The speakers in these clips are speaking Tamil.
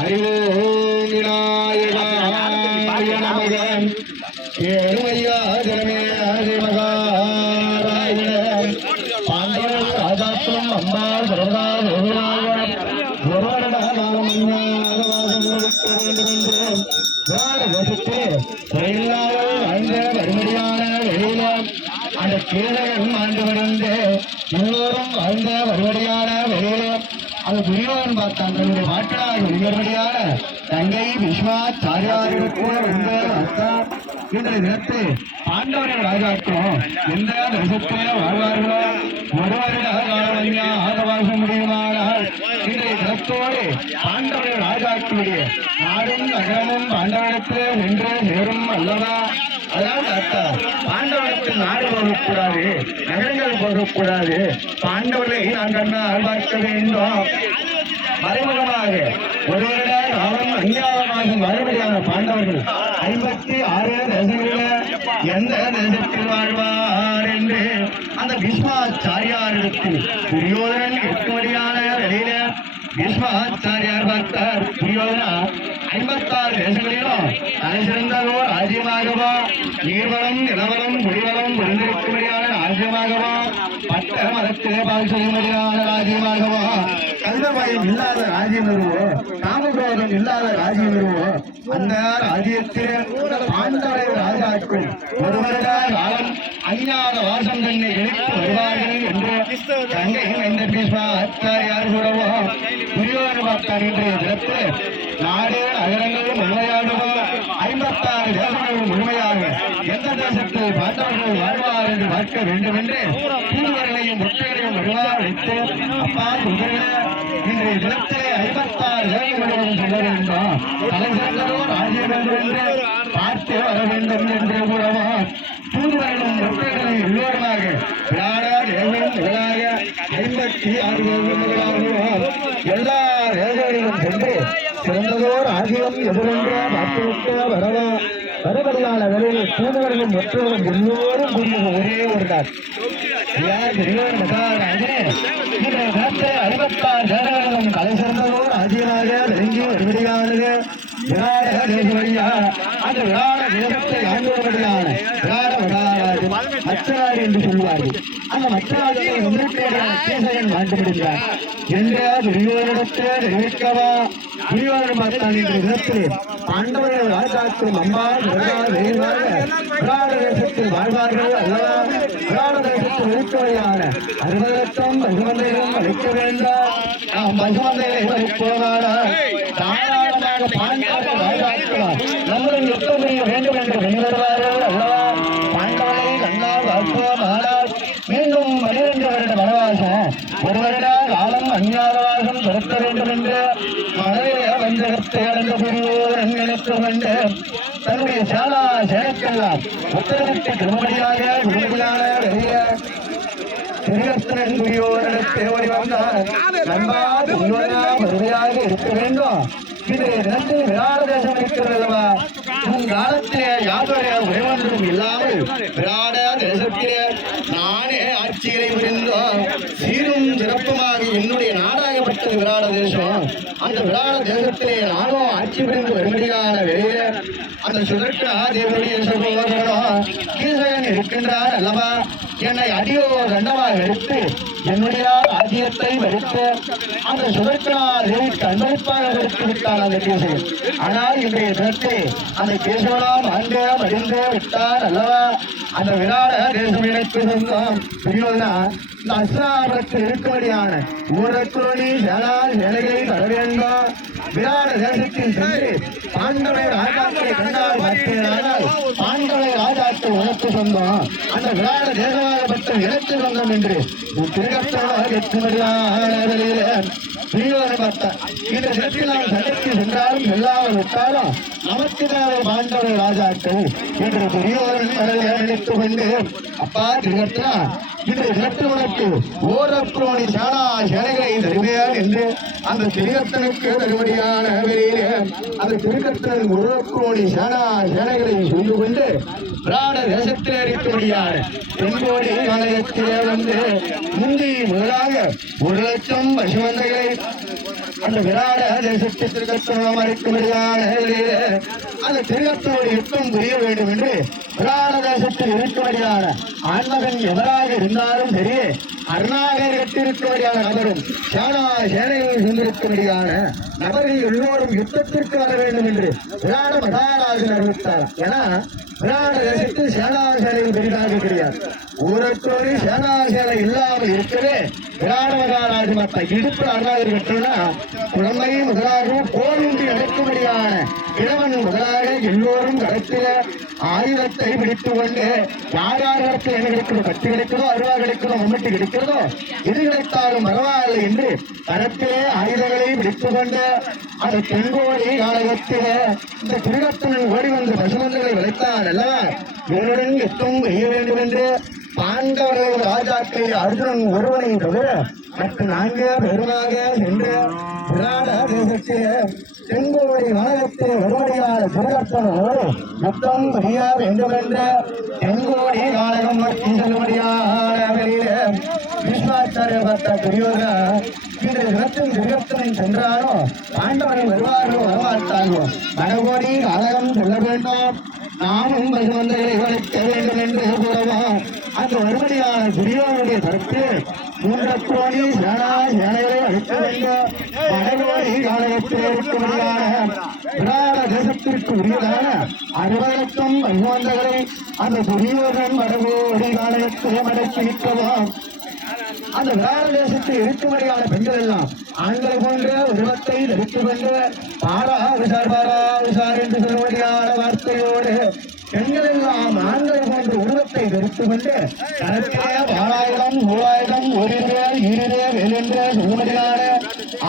அறிவோ விநாயகன் இன்றைய தினத்து பாண்டவர்கள் ராஜாக்களும் எந்த தேசத்திலே வாழ்வார்களோ ஒரு வருட காலவன்யா முடியுமானால் இதை நிலத்தோடு பாண்டவர்கள் ராஜாக்களுடைய நாடும் நகரமும் பாண்டவரிடத்திலே நின்று நேரும் அல்லவா? அதாவது அர்த்தம் பாண்டவர்களுக்கு நாடு போகக்கூடாது நகரங்கள் போகக்கூடாது பாண்டவர்களை நான் கண்ணால் பார்க்க வேண்டும். மறைமுகமாக ஒருவரிடம் அவன் அஞ்ஞானமாக மறுபடியான பாண்டவர்கள் ஐம்பத்தி ஆறு தசையில எந்த தேசத்தில் வாழ்வார் என்று அந்த பீஷ்மாச்சாரியாருக்கு துரியோதனன் இருக்கும்படியான வெளியில பீஷ்மாச்சாரியார் பார்த்தார். துரியோதனா ஐம்பத்தாறு தேசங்களிலும் தலை சிறந்ததோ ராஜ்யமாகவா? நீர்வளம் நிலவளம் குடிவளம் விழுந்திருக்கும்படியான ராஜ்யமாகவா? பட்ட மரத்திலே பால் செய்யும்படியான ராஜ்யமாகவா? கல்வபயம் இல்லாத ராஜ்யம் வருவோ காமக்ரோதம் இல்லாத ராஜ்யம் வருவோ அந்த ராஜ்யத்தில் பாண்டவரை ராஜாக்கும் ஒருவர்தான் வருட காலம் அஞ்ஞான வாசம் தன்னை இழுத்து வருவார்கள் என்று தங்கை இந்த பீஷ்மா ஆச்சாரியார் கூடவோ துரியோதன பார்த்தார் இன்றைய தினத்து நாடு நகரங்களும் முழுமையாகவோ ஐம்பத்தாறு தேசங்களும் முழுமையாக எந்த தேசத்தில் பாண்டவர்கள் வாழ்வார் என்று பார்க்க வேண்டும் என்று தூதுவர்களையும் முட்டைகளையும் வருவார் வைத்து அப்பா தூதர்களே தினத்திலே ஐம்பத்தாறு தேசங்களும் சொல்ல வேண்டும் தலை சிறந்ததோ வேண்டும் என்று பார்த்து வர வேண்டும் என்று கூறவோ தூதுவர்களும் முட்டைகளும் எல்லோருமாக விராட தேவன் முதலாக ஐம்பத்தி ஆறு எல்லா சென்று எதிரென்ற பார்த்துவிட்டு வரவா வேலையில் தூதுவர்களும் எல்லோரும் ஒரே ஒரு நாள். ஐம்பத்தாறு தேசங்களும் கலை சிறந்ததோ ராஜ்யமாக விளங்கி வருபடியானது விராட தேச வழியா அந்த விராட தேசத்தை ஆண்டுவடியான விராட மகாராஜன் என்று சொல்வார்கள். அந்த மச்சராஜனை முன்னிட்டேன் கேசகன் மாண்டுவிடுகிறார் என்ற துரியோதனத்தை தெரிவிக்கவா துரியோதன பார்த்தான் என்ற விதத்தில் பாண்டவர்கள் ராஜாக்களும் அம்மா வேறுவாக விராட தேசத்தில் வாழ்வார்கள் அல்லவா? விராட தேசத்தில் இருக்கவையான அறுபது பகவந்தையும் அழைக்க வேண்டாம் நாம் பகவந்தையை வலிப்போவாடா தாராளமாக பாண்டவர்கள் வாழ்வார்கள்? நம்மளும் யுத்தம் செய்ய வேண்டும் என்று வெளிவருவார்கள் அல்லவா? கொண்டு தன்னுடைய சாலா சேனக்கெல்லாம் உத்தரவிட்டு திருமணியாக விடுதலையான வெளியே திருகஸ்தனன் துரியோதனத்தை ஓடி வந்தார். இருக்க வேண்டும். இது விராட தேசம் இருக்கிறது அல்லவா? உன் காலத்திலே யாருடைய உறைவன்றும் இல்லாமல் விராட தேசத்திலே நானே ஆட்சிகளை புரிந்தோம் சீரும் சிறப்புமாக என்னுடைய நாடாகப்பட்ட விராட தேசம் அந்த விராட தேசத்திலே நானும் ஆட்சி புரிந்து வரும்படியான வெளியில அந்த சுதர்ஷனா தேவனுடைய கீசகன் இருக்கின்றார் அல்லவா என்னை அடியோ தண்டமாக எடுத்து என்னுடைய ராஜ்யத்தை வெறுத்து அந்த சுதர்ஷனா தேவிக்கு அன்பளிப்பாக கொடுத்து விட்டான் அந்த கேசகன் ஆனால் இன்றைய தினத்தை அந்த கேசவனாம் அங்க மடிந்து விட்டார் அல்லவா அந்த விராட தேசம் எனக்கு சொந்தம் துரியோதனா இந்த அஸ்ராபுரத்தில் இருக்கும்படியான ஊரக்குரணி சேனால் வேலைகளை தர வேண்டும் விராட தேசத்தில் சென்று பாண்டவை ராஜாக்களை கண்டால் பார்த்தேனால் பாண்டவை ராஜாக்கள் உனக்கு சொந்தம் அந்த விராட தேசமாகப்பட்ட எனக்கு சொந்தம் என்று திருகத்தமாக இந்த இடத்தில் சண்டைக்கு சென்றாலும் எல்லாரும் விட்டாலும் நமக்கு தேவை பாண்டவ ராஜாக்கள் என்று துரியோதனன் மனதில் கொண்டு அப்பா திருகத்தனா இன்று இடத்தில் உனக்கு ஓரப்புரோணி சானா சேனைகளை தருவேன் என்று அந்த திருகத்தனுக்கு தருபடியான வெளியிலே அந்த திருகத்தன் ஓரப்புரோணி சானா சேனைகளை சூழ்ந்து கொண்டு பிராட தேசத்திலே இருக்கும்படியான தென்கோடி ஆலயத்திலே வந்து முந்தி முதலாக ஒரு லட்சம் பசுமந்தைகளை அந்த விராட தேசத்து திருக்கத்தனமாக இருக்கும்படியான வேளையிலே அந்த திருக்கத்தோடு யுத்தம் புரிய வேண்டும் என்று விராட தேசத்தில் இருக்கும்படியான ஆன்மகன் எவராக இருந்தாலும் சரி அருணாகரத்திற்கும்படியான நபரும் சேனா சேனையில் சென்றிருக்கும்படியான நபர்கள் எல்லோரும் யுத்தத்திற்கு வர வேண்டும் என்று விராட மகாராஜன் அறிவித்தார். ஏன்னா விராட தேசத்தில் சேனா சேனையில் பெரிதாக கிடையாது ஊரத்தோடு சேனா சேனை இல்லாமல் இருக்கவே விராட மகாராஜ் மற்ற இடுப்பு அருணாகர் இருக்கட்டும்னா குழந்தை முதலாகவும் போரின்றி நடக்கும்படியான இளவன் முதலாக எல்லோரும் கடத்தில ஆயுதத்தை பிடித்துக் கொண்டு யார் யார் இடத்துல என்ன கிடைக்கணும் கத்தி கிடைக்கணும் அருவா கிடைக்கிறதோ மம்மட்டி இருக்கிறதோ எது கிடைத்தாலும் பரவாயில்லை என்று கரத்திலே ஆயுதங்களை விடுத்துக் கொண்ட அந்த தென்கோடி காலகத்திலே இந்த திருடத்தன் ஓடி வந்து பசுமந்தங்களை விளைத்தார் அல்லவா? இவனுடன் யுத்தம் செய்ய வேண்டும் என்று பாண்டவர்கள் ராஜாக்கள் அர்ஜுனன் ஒருவனை தவிர மற்ற நான்கு பெருமாக சென்று விராட தேசத்திலே செங்கோடி வணக்கத்தில் ஒருவடியாத திருடத்தனோடு யுத்தம் செய்ய வேண்டும் என்ற செங்கோடி நாடகம் மற்றும் செல்லுபடியான வெளியிலே விஸ்வாச்சாரிய பார்த்த பெரியோரா இன்று தினத்தின் திருடத்தனை சென்றாரோ பாண்டவர்கள் வருவார்களோ வரமாட்டார்களோ. வடகோடி காலகம் செல்ல வேண்டும். நாமும் பகவந்தர்களை வளர்க்க வேண்டும் என்று கூறவும் அந்த ஒருபடியான துரியோனுடைய கருத்து மூன்று கோடி சேனா சேனைகளை அழிக்க வேண்டும் வடகோடி காலகத்தில் இருக்கும்படியான விராட தேசத்திற்கு உரியதான அறுபது பகவந்தர்களை அந்த துரியோகன் வடகோடி காலகத்திலே மடக்கி நிற்கவும் அந்த வேற தேசத்து இருக்கும்படியான பெண்கள் எல்லாம் ஆண்களை போன்ற உருவத்தை தரித்து கொண்டு பாரா உஷார் பாரா உஷார் என்று சொல்லும்படியான வார்த்தையோடு பெண்கள் எல்லாம் ஆண்களை போன்ற உருவத்தை தரித்து கொண்டு தனக்கே வாழாயிரம் நூறாயிரம் ஓரிரு ஈரிரு வேலென்று சொல்லும்படியான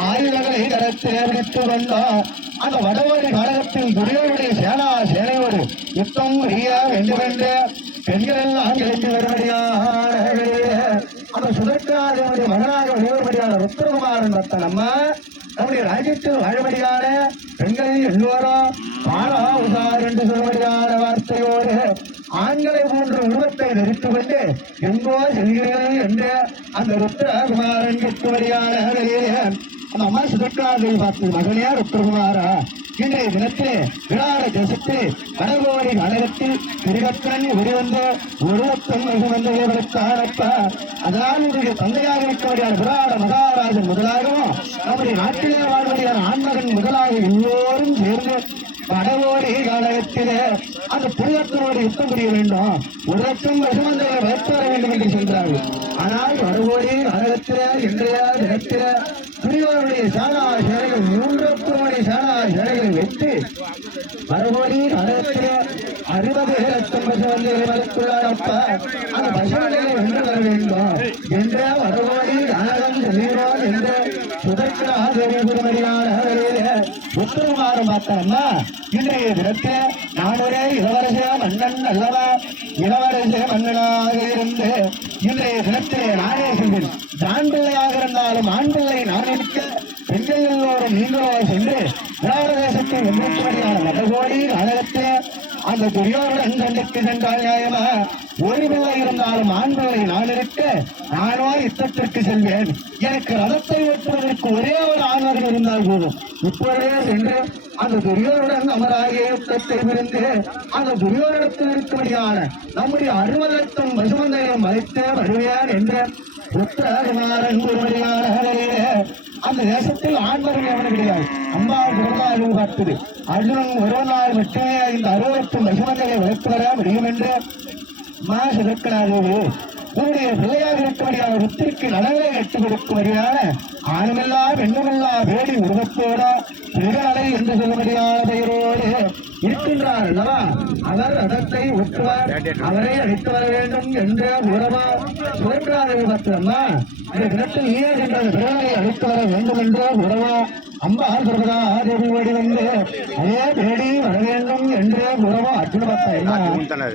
ஆயுதங்களை கரத்திலே பிடித்துக் கொண்டோம் அந்த வடவாடி காலகத்தில் துரியோடைய சேனா சேனையோடு யுத்தம் ரியா வேண்டும் என்று பெண்கள் எல்லாம் கிளம்பி வரும்படியா மகனாக ருத்ரகுமாரன் பக்த நம்ம நம்முடைய ராஜ்யத்தில் வாழும்படியான பெண்கள் எல்லோரும் பாலா உசார் என்று சொல்லும்படியான வார்த்தையோடு ஆண்களை போன்ற உருவத்தை நெறித்து கொண்டு எங்கோ செல்கிறீர்கள் என்று அந்த ருத்ரகுமாரன் கேட்கும்படியான வேளையிலே அந்த அம்மா சுதற்காதை பார்த்து மகனே ருத்ரகுமாரா இன்றைய தினத்திலே விழாட தேசத்தில் வடகோடி நாடகத்தில் திருகத்தன் வெளிவந்த ஒருவத்தன் வெகுமந்தவர்களுக்கு ஆனப்ப அதனால் இன்றைய தந்தையாக இருக்கக்கூடிய விராட மகாராஜன் முதலாகவும் நம்முடைய நாட்டிலே வாழ்வதையான ஆண்மகன் முதலாக எல்லோரும் சேர்ந்து வடகோடி காலகத்திலே அந்த புனிதத்தினோடு யுத்தம் புரிய வேண்டும். ஒரு லட்சம் வெகுமந்தங்களை வைத்து வர வேண்டும் என்று சென்றார்கள் ஆனால் வடகோடி காலகத்திலே இன்றைய தினத்திலே துரியோருடைய சாலா சிறைகள் மூன்றத்து மணி சாலா சேனைகளை வெட்டு மறுபடி காலத்திலே அறுபது லட்சம் பசுவந்தைகளை வளர்த்துள்ளாரப்ப அந்த பசுவந்தைகளை வென்று வர வேண்டும்? என்ற மறுபடி நாடகம் செல்கிறோம் என்ற சுதற்கா தேவி பெருமதியான பார்த்தோம்னா இன்றைய தினத்திலே நான் இளவரச மன்னன் அல்லவா? இளவரச மன்னனாக இருந்து இன்றைய தினத்திலே நானே சென்றேன் ஆண் பிள்ளையாக இருந்தாலும் ஆண் பிள்ளை நான் இருக்க பெண்கள் எல்லோரும் நீங்களோ சென்று திராவிட தேசத்தை மதகோடி நாடகத்திலே அந்த துரியோருடன் கண்டுக்கு சென்றால் நியாயமா ஒரு பிள்ளை இருந்தாலும் ஆண் பிள்ளை நான் இருக்க நானோ யுத்தத்திற்கு செல்வேன். எனக்கு ரதத்தை ஓட்டுவதற்கு ஒரே ஒரு ஆண்மகன் இருந்தால் போதும். இப்பொழுதே சென்று அந்த துரியோருடன் அமராகிய யுத்தத்தை விருந்து அந்த துரியோரிடத்தில் இருக்கும்படியான நம்முடைய அறுபது லட்சம் பசுமந்தையும் மறைத்து வருவேன் என்ற உத்தரகுமாரன் ஒருவடியான அந்த தேசத்தில் ஆண்மகன் எவனும் கிடையாது. அம்பாள் குரலாக பார்த்தது அர்ஜுனன் ஒரு நாள் மட்டுமே இந்த அறுபது லட்சம் பசுமந்தையை வளர்த்து வர முடியும் என்று மா சிறக்கிறார்கள் உன்னுடைய பிள்ளையாக இருக்கும்படியான ருத்திற்கு நலங்களை கட்டுக் கொடுக்கும்படியான ஆணுமில்லா பெண்ணுமில்லா வேடி உருவத்தோட திருகாலை என்று சொல்லும்படியான பெயரோடு இருக்கின்றார் அல்லவா ரதத்தை ஒட்டுவார் அவரை அழைத்து வர வேண்டும் என்ற உறவா சுழற்றாதவை பத்திரம்மா இந்த நீரே சென்ற பிறனை அழைத்து வர வேண்டும் என்ற உறவா அம்பா சர்வதா தேவி ஓடி வந்து அதே தேடி வர வேண்டும் என்ற உறவா அர்ஜுன பக்தா என்ன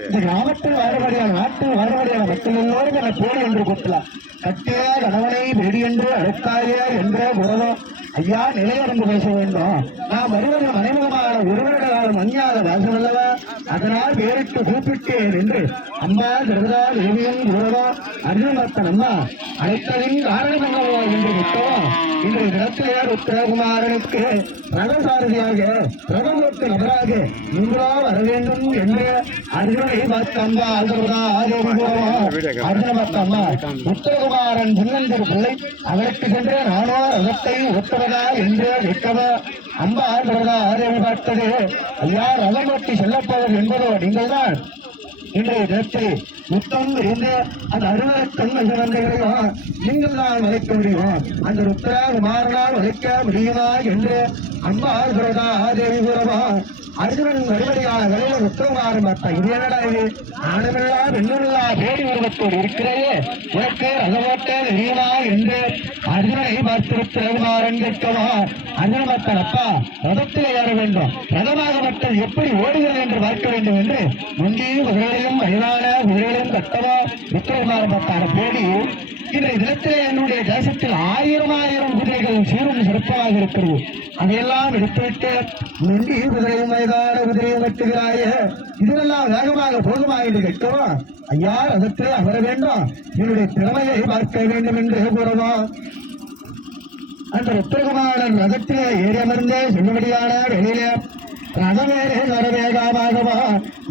இந்த கிராமத்தில் வாழபடியான நாட்டில் வாழபடியான மக்கள் எல்லோரும் என பேடி என்று கூட்டலாம் கட்டிய கணவனை பேடி என்று அழைத்தாயே என்ற உறவோ ஐயா நிலையடங்கு பேச வேண்டும். நாம் வருவது மறைமுகமான ஒருவரிடம் காலம் அஞ்ஞாத வாசம் அல்லவா அதனால் வேறிட்டு கூப்பிட்டேன் என்று அம்மா திருதா தேவியும் குருவோ அர்ஜுனத்தன் அம்மா அழைத்ததின் காரணம் என்று விட்டவோ இன்றைய தினத்திலே ருத்ரகுமாரனுக்கு ரதசாரதியாக ரதமூர்த்தி நபராக நீங்களோ வர வேண்டும் என்று அர்ஜுனை பார்த்த அம்மா திருதா அர்ஜுன பார்த்த அம்மா உத்தரகுமாரன் சின்னந்தர் பிள்ளை அவருக்கு சென்று நானோ ரதத்தை ஒத்த ஒத்துவதா என்று விட்டவா அம்பா பிரதா ஆதரவு பார்த்தது. ஐயா ரதம் செல்லப்போவது என்பதோ நீங்கள்தான். இன்றைய நேற்று யுத்தம் இருந்து அந்த அறுபத்தொன்னு சிறந்தைகளையும் நீங்கள் தான் வளைக்க முடியும்? அந்த ருத்ரா குமாரனால் வளைக்க முடியுமா என்று அம்மா பிரதா ஆதேவி கூறவா அர்ஜுனன் மறுபடியான வேலையில ருத்ரகுமாரன் பார்த்தா இது என்னடா இது? ஆனமில்லா பெண்ணில்லா பேடி உருவத்தோடு இருக்கிறதே. உனக்கு ரதமோட்ட தெரியுமா என்று அர்ஜுனனை பார்த்து ருத்ரகுமாரன் கேட்கவா அர்ஜுன மக்கள் அப்பா ரதத்தில் ஏற வேண்டும். ரதமாக மக்கள் எப்படி ஓடுகிறது என்று பார்க்க வேண்டும் என்று முந்தி குதிரைகளையும் வயதான குதிரைகளையும் கட்டவா ருத்ரகுமாரன் பார்த்தான பேடி இன்றைய தினத்திலே என்னுடைய தேசத்தில் ஆயிரம் ஆயிரம் குதிரைகள் சீரும் சிறப்பாக இருக்கிறது. அதையெல்லாம் எடுத்துவிட்டு முந்தி குதிரையும் வயதான குதிரையும் வெட்டுகிறாய இதெல்லாம் வேகமாக போகுமா என்று கேட்கவா ஐயா ரதத்திலே அமர வேண்டும். என்னுடைய திறமையை பார்க்க வேண்டும் என்று கூறவா. அந்த உத்திரகுமாரன் ரதத்திலே ஏறி அமர்ந்தே சொல்லும்படியான வெளியிலே ரதமேறே நரவேகமாகவா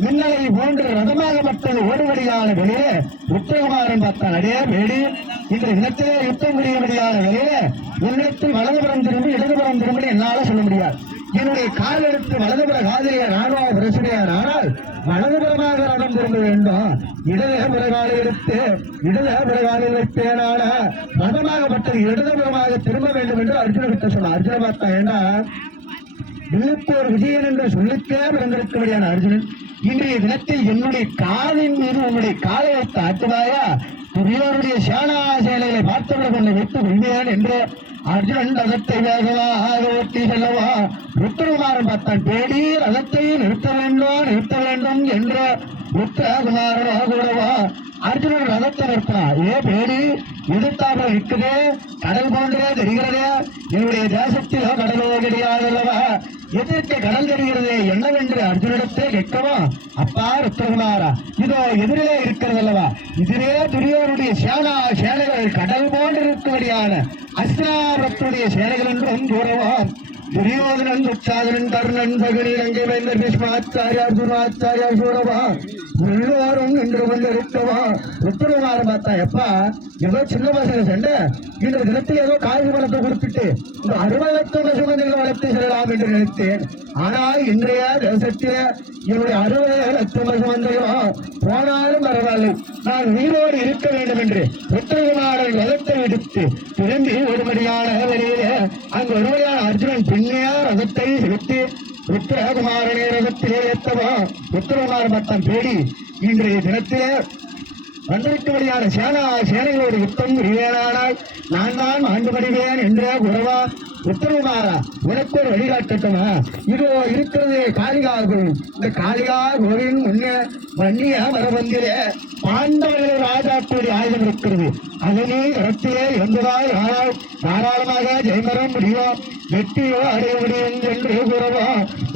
மின்னலை போன்று ரதமாக மட்டும் ஓடுபடியான வெளியே உத்தரகுமாரன் பார்த்தான். அடே வேடி இன்று இனத்திலே யுத்தம் புரியும்படியான வெளியே உள்ளத்தில் வலதுபுறம் திரும்பி இடதுபுறம் திரும்பி என்னால சொல்ல முடியாது. என்னுடைய கால் எடுத்து வலதுபுற காதலிய ராணுவ பிரசுடையார் ஆனால் வலதுபுறமாக ரதம் திரும்ப வேண்டும். இடது புறகாலை எடுத்து இடது புறகாலில் வைப்பேனான ரதமாகப்பட்டது இடதுபுறமாக திரும்ப வேண்டும் என்று அர்ஜுனகிட்ட சொன்ன அர்ஜுன பார்த்தா ஏன்னா விழுப்போர் விஜயன் என்று சொல்லிக்கே பிறந்திருக்கபடியான அர்ஜுனன். இன்றைய தினத்தில் என்னுடைய காலின் மீது உன்னுடைய காலை வைத்து ஆட்டுவாயா? துரியோருடைய சேனா சேலைகளை பார்த்தவர்கள் என்னை விட்டு விழுவேன் என்று அர்ஜுனன் ரதத்தை வேகமாக ஓட்டி செல்லவா ருத்ரகுமாரன் பார்த்தான் பேடி ரதத்தை நிறுத்த வேண்டும் நிறுத்த வேண்டும் என்ற ருத்ரகுமாரனோ கூடவா அர்ஜுனன் ரதத்தை நிறுத்தினார். ஏ பேடி எதிர்த்தாப்புல இருக்குது கடல் போன்றே தெரிகிறதே என்னுடைய தேசத்திலோ கடலோ கிடையாது அல்லவா எதிர்க்க கடல் தெரிகிறது? என்னவென்று அர்ஜுனிடத்தை கேட்கவா? அப்பா ருத்ரகுமாரா இதோ எதிரிலே இருக்கிறது அல்லவா இதிலே துரியோருடைய சேனா சேனைகள் கடல் போன்று இருக்கும்படியான அஸ்திராபுரத்துடைய சேனைகள் என்றும் கூறவா துரியோதனன் துச்சாதனன் கர்ணன் பகனி ரங்கை வேந்தர் பீஷ்மாச்சாரியார் துர்வாச்சாரியார் சூடவா எல்லோரும் நின்று கொண்டிருக்கவா? உத்தரவாரம் பார்த்தா எப்பா ஏதோ சின்ன பசங்க சண்டை. இன்று தினத்தில் ஏதோ காய்கறி பழத்தை குறிப்பிட்டு இந்த அறுபது லட்சம் சுகந்திகளை வளர்த்து செல்லலாம் என்று நினைத்தேன். ஆனால் இன்றைய தேசத்திலே என்னுடைய அறுபது லட்சம் சுகந்தையும் போனாலும் பரவாயில்லை. நான் உயிரோடு இருக்க வேண்டும் என்று உத்தரகுமாரன் ரதத்தை விடுத்து திரும்பி ஒருபடியான வெளியிலே அங்கு ஒருவரையான அர்ஜுனன் பின்னையா ரதத்தை எடுத்து உத்தரகுமாரனே ரதத்திலே ஏற்றவா? உத்தரகுமார் மட்டம் தேடி இன்றைய தினத்திலே வந்திருக்கபடியான சேனா சேனைகளோடு யுத்தம் புரிவேனானால் நான் தான் ஆண்டு படுவேன் என்ற உறவா? உத்தரவுமாறா உனக்கு ஒரு வழிகாட்டட்டுமா? இதோ இருக்கிறது காளிகா கோவில் இந்த காளிகா கோவில் முன்னே வன்னிய மரபந்திலே பாண்டவர்கள் ராஜாக்களுடைய ஆயுதம் இருக்கிறது. அதனே இடத்திலே இருந்ததாய் ஆனால் தாராளமாக ஜெயமரம் முடியும். வெற்றியோ அடைய முடியும் என்று கூறவா?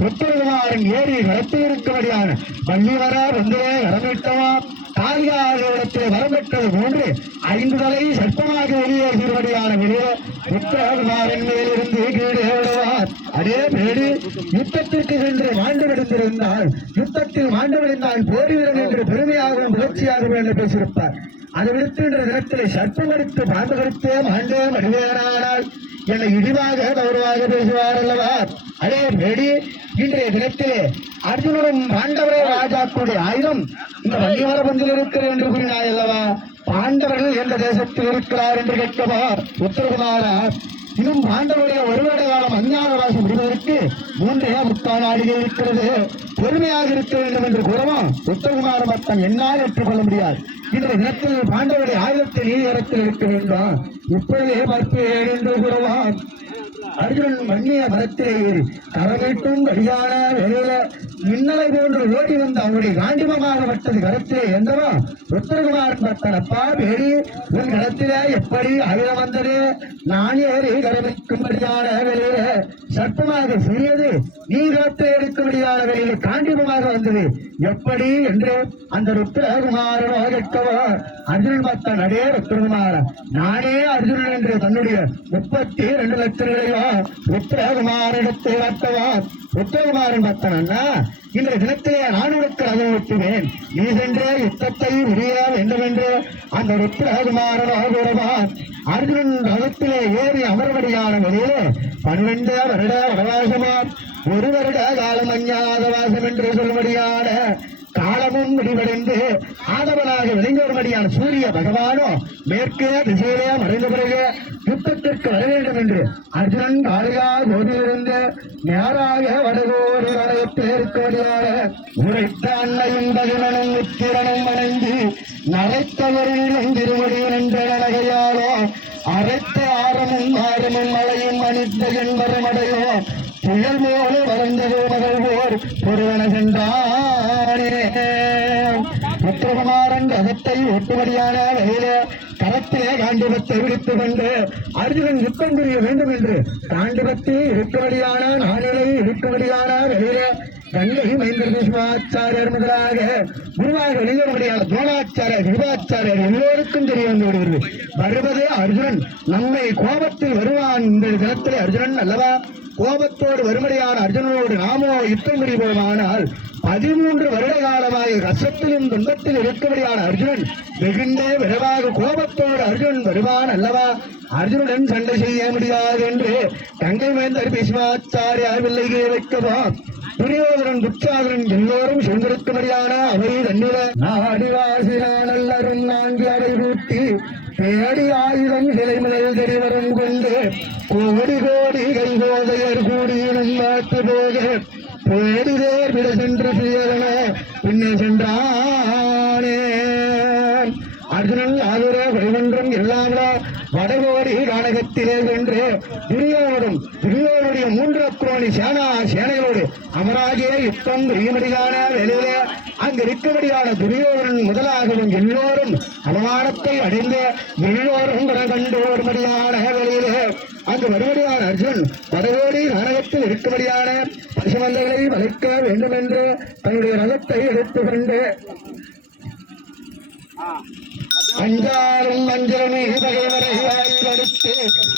உத்தரகுமாரன் ஏறி இடத்தில் இருக்கும்படியான வள்ளி வர வந்தே வரமிட்டவா? காளிகாவிடத்தில் வரம்பெற்றது போன்று ஐந்து தலை சட்டமாக வெளியேறுகிறபடியான வெளியே உத்தரகுமாரன் மேலிருந்து கீழேடுவார் அதே பேடு யுத்தத்திற்கு சென்று மாண்டு விழுந்திருந்தால் யுத்தத்தில் மாண்டு விழுந்தால் போர் வீரன் என்று பெருமையாகவும் புகழ்ச்சியாகவும் என்று பேசியிருப்பார். அதை விடுத்து இன்ற தினத்திலே சர்ப்பம் எடுத்து பாம்பு கருத்து மாண்டே மடிவேனானால் என்னை இழிவாக கௌரவாக பேசுவார் அல்லவா அதே மேடி இன்றைய தினத்திலே அர்ஜுனனும் பாண்டவரே ராஜாக்களுடைய ஆயுதம் இந்த வள்ளிமரபந்தில் இருக்கிறது என்று கூறினாய் அல்லவா பாண்டவர்கள் எந்த தேசத்தில் இருக்கிறார் என்று கேட்கவா உத்தரகுமாரா இன்னும் பாண்டவருடைய ஒரு வருட காலம் அஞ்ஞான வாசம் முடிவதற்கு மூன்றே முக்கால் இருக்கிறது. பொறுமையாக இருக்க வேண்டும் என்று கூறவும் உத்தரகுமார மத்தம் என்னால் ஏற்றுக்கொள்ள முடியாது. இன்றைய தினத்தில் பாண்டவருடைய ஆயுதத்தை நீதிகரத்தில் இருக்க வேண்டும்? இப்பொழுதே மறுப்பேன் என்று கூறவும் அர்ஜுனன் மன்னிய மரத்திலே ஏறி கரமீட்டும் வழியான வேலையில மின்னலை போன்று ஓடி வந்து அவருடைய காண்டிமமாக பட்டது கருத்தே என்றவோ? ருத்ரகுமாரன் பட்டனப்பா அப்பா வேடி உன் இடத்திலே எப்படி அகில வந்தது? நான் ஏறி கரமிக்கும்படியான வெளியில சட்டமாக சிறியது. நீ கரத்தை எடுக்கும்படியான வெளியில காண்டிமமாக வந்தது. எப்படி என்று அந்த ருத்ரகுமாரனோ கேட்கவோ? அர்ஜுனன் பத்தன் அடே ருத்ரகுமாரன் நானே அர்ஜுனன் என்று தன்னுடைய முப்பத்தி ரெண்டு லட்சங்களையோ ருத்ரகுமாரிடத்தை வட்டவோ ருத்ரகுமாரன் பக்தன் அண்ணா இன்றைய தினத்திலே நான் உனக்கு அதை நீ சென்று யுத்தத்தை உரிய வேண்டுமென்று அந்த ருத்ரகுமாரனோ கூறுவான் அர்ஜுனன் ரதத்திலே ஏறி அமர்வடியான வெளியே பன்னிரண்டு வருட வனவாசமாம் ஒரு வருட காலம் அஞ்ஞாத வாசம் என்று சொல்லும்படியான காலமும் முடிவடைந்து ஆதவனாக விளைந்தவருமடியான சூரிய பகவானும் மேற்கே திசையிலே மறைந்த பிறகு யுத்தத்திற்கு வர வேண்டும் என்று அர்ஜுனன் காளியா கோதிலிருந்து நேராக வடகோடி வளையத்தில் உரைத்த அன்னையும் பகவனும் உத்திரனும் வணங்கி நரைத்தவரிலும் திருமடியும் என்ற நகையாலோ அரைத்த ஆரமும் ஆரமும் மலையும் அணித்த என்பருமடையோ புயல் போல வளர்ந்ததோ மகள் போர் ஒருவன சென்றானே. புத்திரகுமாரன் ரதத்தை ஒட்டுமடியான வகையில கரத்திலே காண்டிபத்தை விடுத்துக் கொண்டு அர்ஜுனன் யுத்தம் புரிய வேண்டும் என்று காண்டிபத்தில் இருக்கும்படியான நானிலை இருக்கும்படியான வகையில கங்கை மைந்தர் விஸ்வாச்சாரியர் முதலாக குருவாக வெளியேறும்படியான துரோணாச்சாரியர் கிருபாச்சாரியர் எல்லோருக்கும் தெரிய வந்து விடுகிறது. வருவது அர்ஜுனன். நம்மை கோபத்தில் வருவான் இந்த தினத்திலே அர்ஜுனன் அல்லவா? கோபத்தோடு வரும்படியான அர்ஜுனனோடு நாமோ யுத்தம் புரிவோமானால் பதிமூன்று வருட காலமாக கஷ்டத்திலும் துன்பத்தில் இருக்கும்படியான அர்ஜுனன் மிகுந்த விரைவாக கோபத்தோடு அர்ஜுனன் வருவான் அல்லவா? அர்ஜுனுடன் சண்டை செய்ய முடியாது என்று தங்கை மேந்தர் பீஷ்மாச்சாரியார் வில்லைகே வைக்கவா? துரியோதரன் துச்சாதரன் எல்லோரும் சென்றிருக்கும்படியான அவை தன்னில நாடிவாசினான் அல்லரும் நான்கு அவை கூட்டி தேடி ஆயுதம் சிலை முதல் தெரிவரும் கொண்டு கோடி கோடி கைகோதையர் கூடியினும் மாத்து போக பேடிதேர் விட சென்று சுயரன பின்னே சென்றானே. அர்ஜுனன் ஆதுர வைகுன்றம் எல்லாமோ வடகோடி நாடகத்திலே சென்று துரியோனும் துரியோனுடைய மூன்று அக்ரோணி சேனா சேனைகளோடு அமராகிய யுத்தம் புரியும்படியான வேலையிலே அங்கு இருக்கும்படியான துரியோதனன் முதலாகவும் எல்லோரும் அவமானத்தை அடைந்து எல்லோரும் கண்டு வரும்படியான வேலையிலே அங்கு வரும்படியான அர்ஜுன் வடகோடி நாடகத்தில் இருக்கும்படியான பசுமல்லைகளை வளைக்க வேண்டும் என்று தன்னுடைய ரகத்தை எடுத்துக்கொண்டு அஞ்சாரும் அஞ்சல் மீது பகைவரை வாய்ப்படுத்து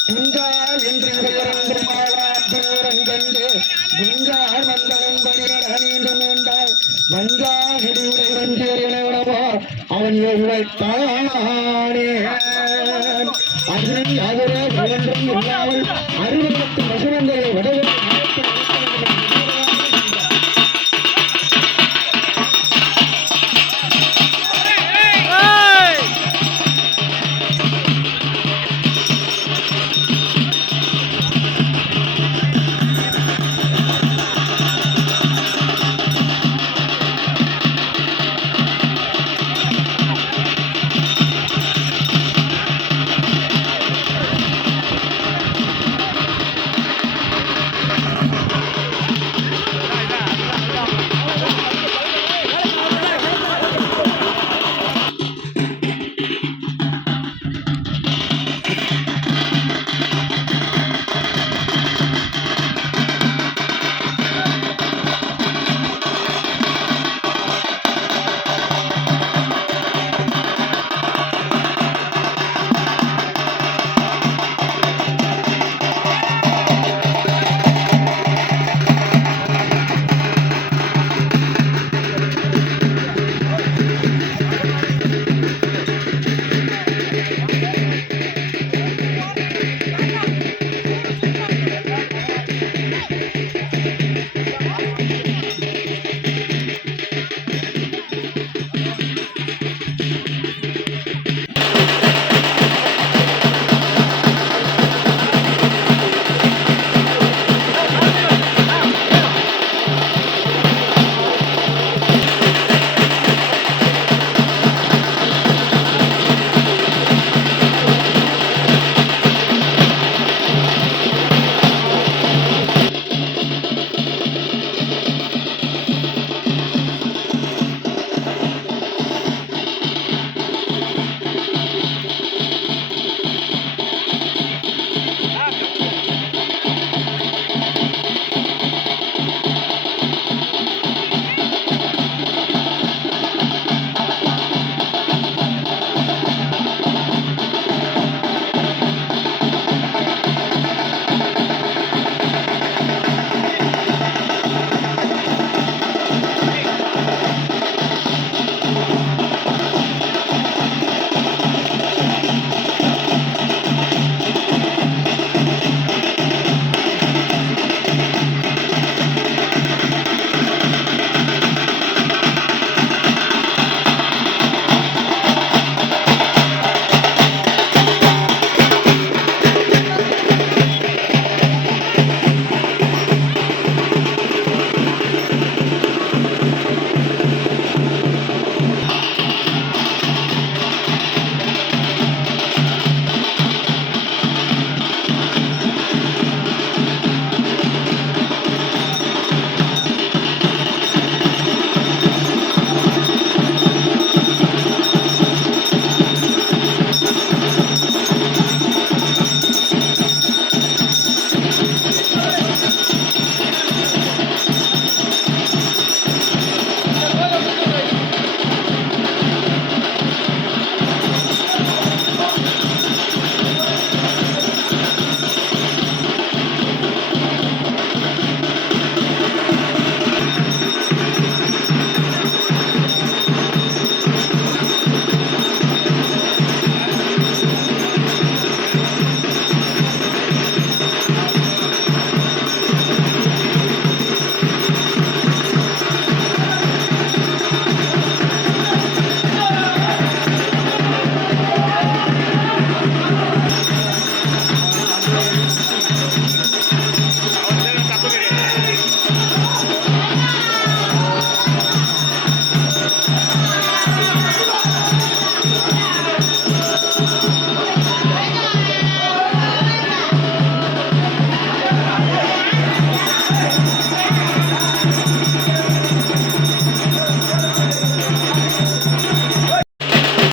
குஞ்சால் என்று இடையரங்கு மாவாட்டோரம் கண்டு குஞ்சால் மந்தனம் பணியட நீண்டு மீண்டால் வஞ்சா கிடியுரை வஞ்சேர் எனவிடவோ அவன் இழைத்தானே அதில் அவரே சுழன்றும் வசனங்களை விடவே